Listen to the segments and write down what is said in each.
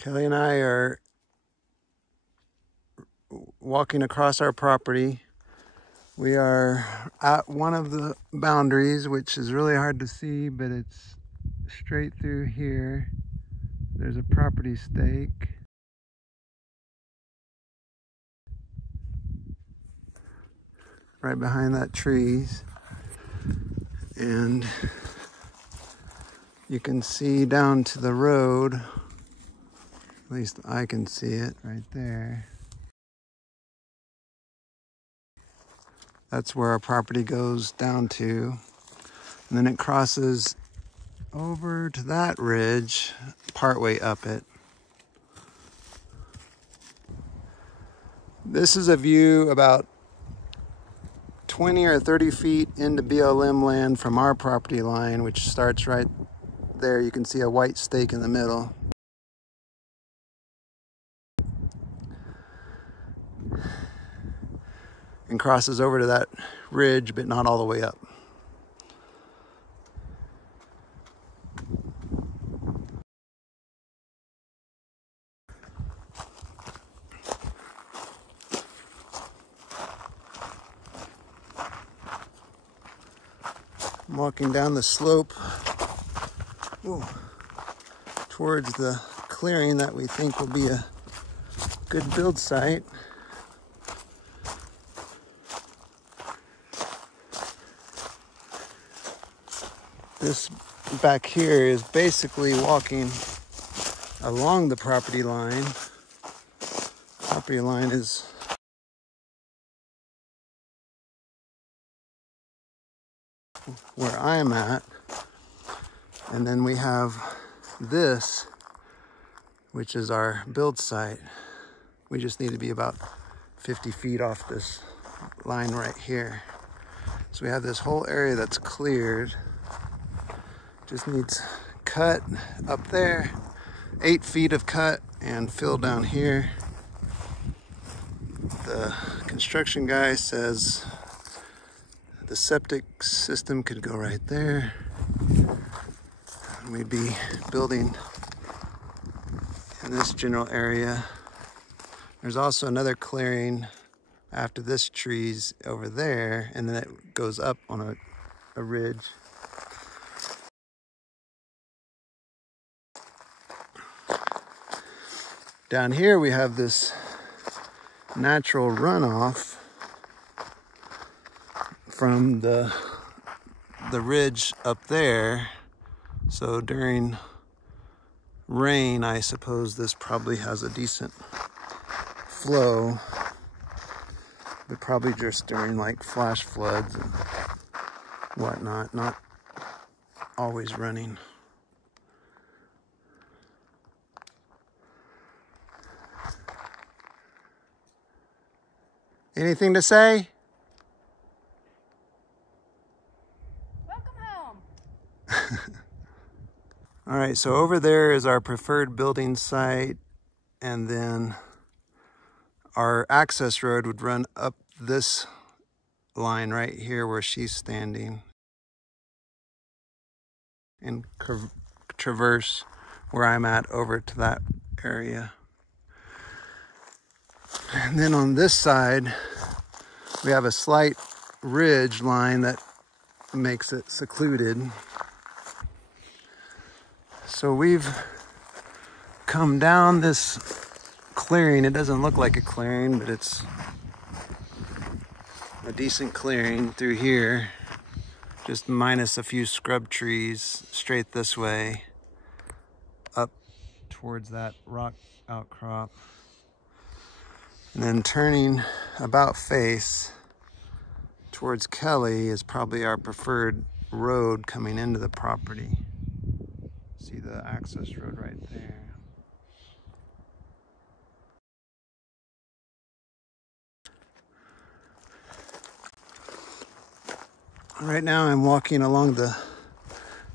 Kelly and I are walking across our property. We are at one of the boundaries, which is really hard to see, but it's straight through here. There's a property stake. Right behind that trees. And you can see down to the road. At least I can see it right there. That's where our property goes down to. And then it crosses over to that ridge, partway up it. This is a view about 20 or 30 feet into BLM land from our property line, which starts right there. You can see a white stake in the middle. And crosses over to that ridge, but not all the way up. I'm walking down the slope towards the clearing that we think will be a good build site. This back here is basically walking along the property line. Property line is where I'm at. And then we have this, which is our build site. We just need to be about 50 feet off this line right here. So we have this whole area that's cleared. Just needs cut up there, 8 feet of cut, and fill down here. The construction guy says the septic system could go right there. And we'd be building in this general area. There's also another clearing after this tree's over there, and then it goes up on a ridge. Down here we have this natural runoff from the ridge up there. So during rain, I suppose this probably has a decent flow, but probably just during like flash floods and whatnot, not always running. Anything to say? Welcome home. All right, so over there is our preferred building site, and then our access road would run up this line right here where she's standing and traverse where I'm at over to that area. And then on this side, we have a slight ridge line that makes it secluded. So we've come down this clearing. It doesn't look like a clearing, but it's a decent clearing through here, just minus a few scrub trees straight this way up towards that rock outcrop. And then turning about face towards Kelly is probably our preferred road coming into the property. See the access road right there. Right now I'm walking along the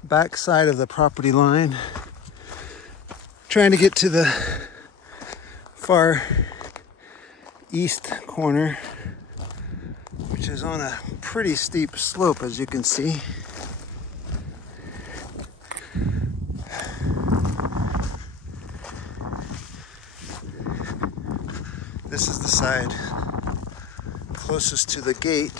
back side of the property line, trying to get to the far east corner, which is on a pretty steep slope, as you can see. This is the side closest to the gate.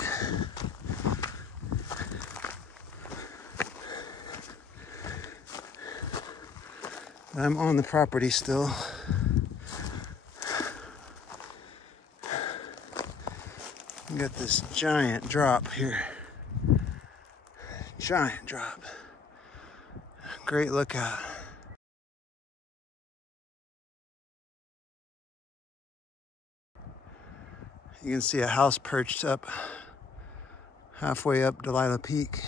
I'm on the property still. We got this giant drop here. Giant drop. Great lookout. You can see a house perched up halfway up Delilah Peak.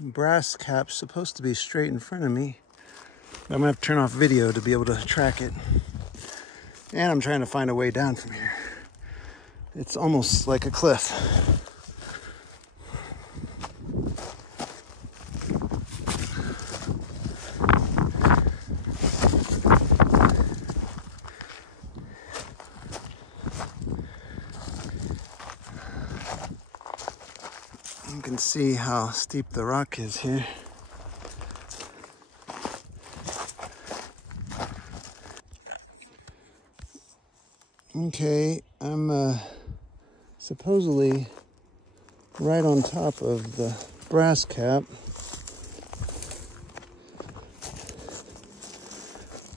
Brass cap's supposed to be straight in front of me. I'm gonna have to turn off video to be able to track it. And I'm trying to find a way down from here. It's almost like a cliff. You can see how steep the rock is here. Okay, I'm supposedly right on top of the brass cap.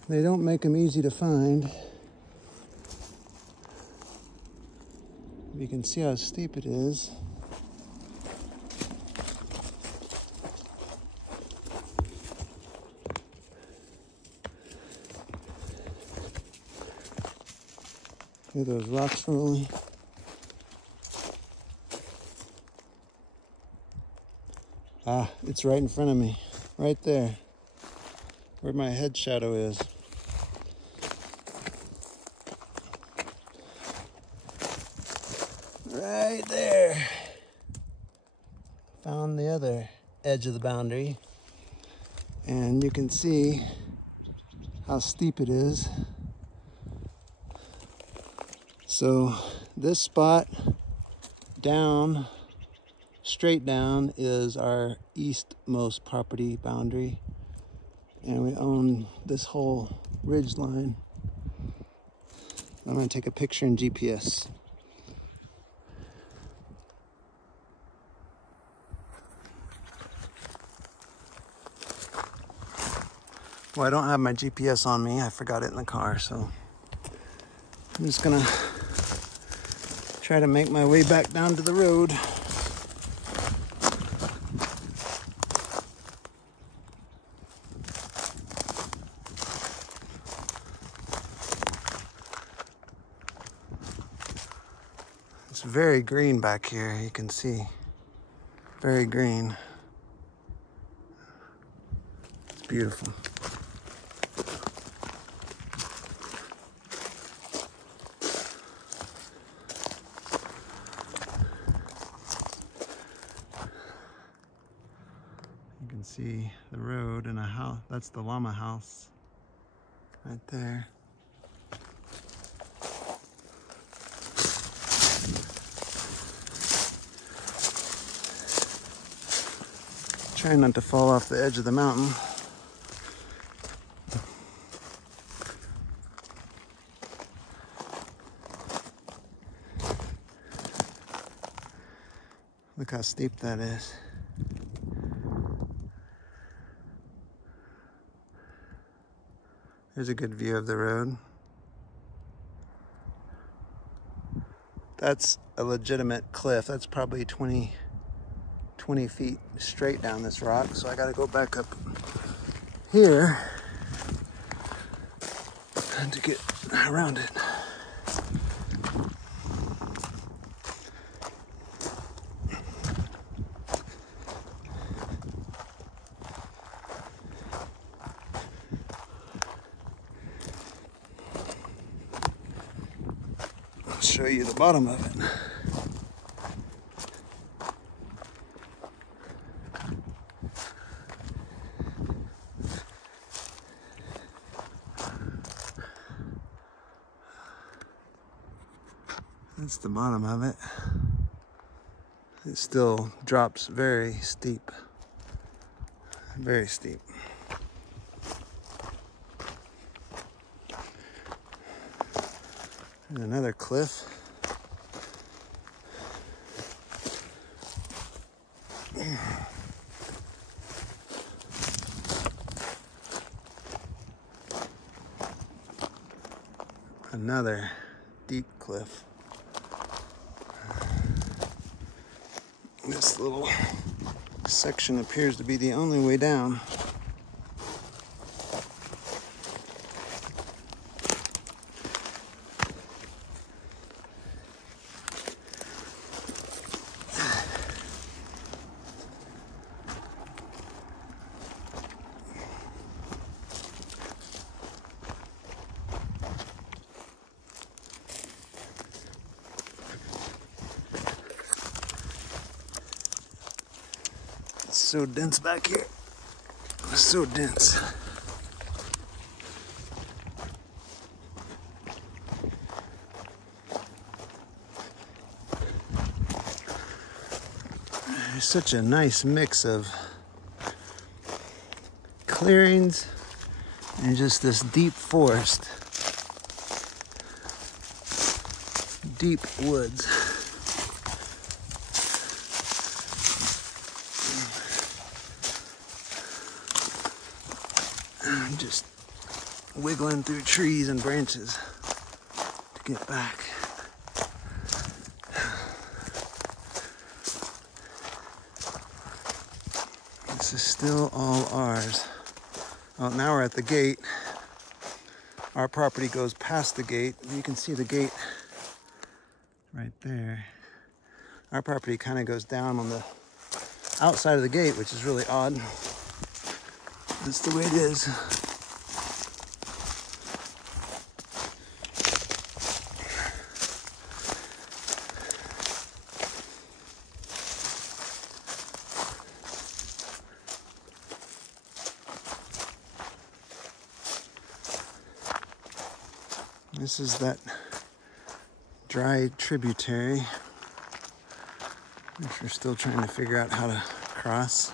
They don't make them easy to find. You can see how steep it is. Hear those rocks rolling. Ah, it's right in front of me. Right there. Where my head shadow is. Right there. Found the other edge of the boundary. And you can see how steep it is. So this spot down, straight down, is our eastmost property boundary. And we own this whole ridge line. I'm gonna take a picture in GPS. Well, I don't have my GPS on me. I forgot it in the car, so I'm just gonna try to make my way back down to the road. It's very green back here, you can see. Very green. It's beautiful. You can see the road and a house. That's the llama house right there. Trying not to fall off the edge of the mountain. Look how steep that is. There's a good view of the road. That's a legitimate cliff. That's probably 20 feet straight down this rock. So I gotta go back up here to get around it. I'll show you the bottom of it. That's the bottom of it. It still drops very steep. Very steep. And another cliff. Another deep cliff. This little section appears to be the only way down. It's so dense back here. It's so dense. There's such a nice mix of clearings and just this deep forest, deep woods. I'm just wiggling through trees and branches to get back. This is still all ours. Well, now we're at the gate. Our property goes past the gate. You can see the gate right there. Our property kind of goes down on the outside of the gate, which is really odd. That's the way it is. This is that dry tributary, which we're still trying to figure out how to cross.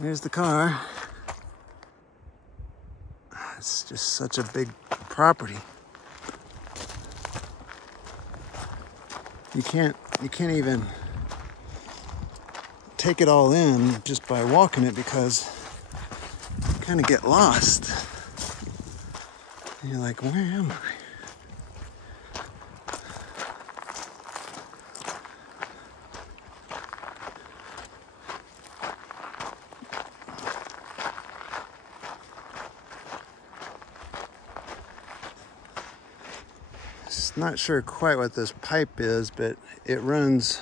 There's the car. It's just such a big property. You can't even take it all in just by walking it, because you kind of get lost. And you're like, where am I? Not sure quite what this pipe is, but it runs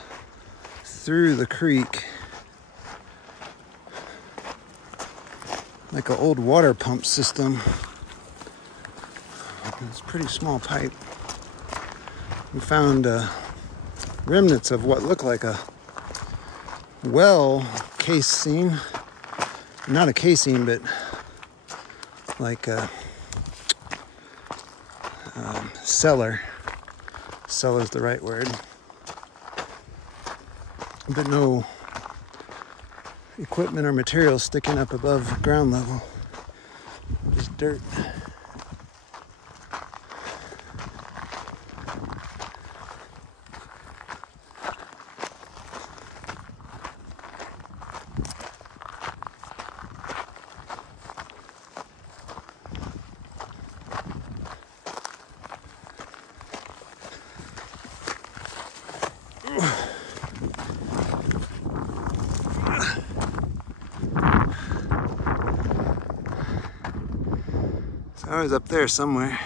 through the creek like an old water pump system. It's a pretty small pipe. We found remnants of what looked like a well casing. Not a casing, but like a cellar. Cellar's the right word. But no equipment or material sticking up above ground level. Just dirt. I was up there somewhere.